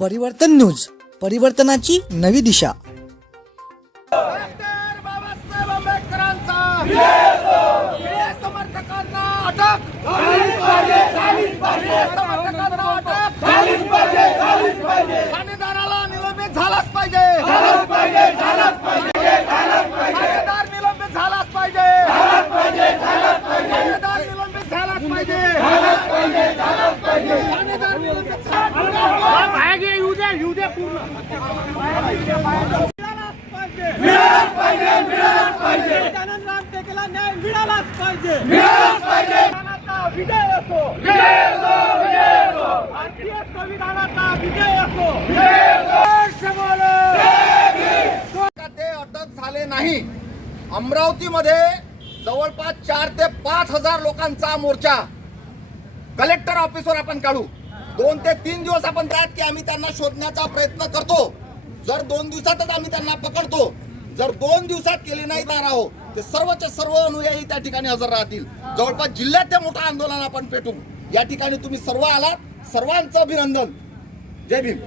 परिवर्तन न्यूज. परिवर्तनाची नवी दिशा. डॉक्टर बाबासाहेब आंबेडकरांचा. द्या येऊ द्या पूर्ण. मिळालाच पाहिजे गजानन रामटेकेला न्याय मिळालाच पाहिजे. मिळालाच पाहिजे. विजय असो. भारतीय संविधानाचा विजय असो. ते अटक झाले नाही? अमरावतीमध्ये जवळपास चार ते पाच हजार लोकांचा मोर्चा. कलेक्टर ऑफिसवर आपण काढू. दोन ते तीन दिवस आपण त्यात की आम्ही त्यांना शोधण्याचा प्रयत्न करतो. जर दोन दिवसातच आम्ही त्यांना पकडतो जर दोन दिवसात केले नाही तर आहो ते सर्वच सर्व अनुयायी त्या ठिकाणी हजर राहतील. जवळपास जिल्ह्यात ते मोठं आंदोलन आपण पेटू या ठिकाणी तुम्ही सर्व आलात. सर्वांचं अभिनंदन. जय भीम.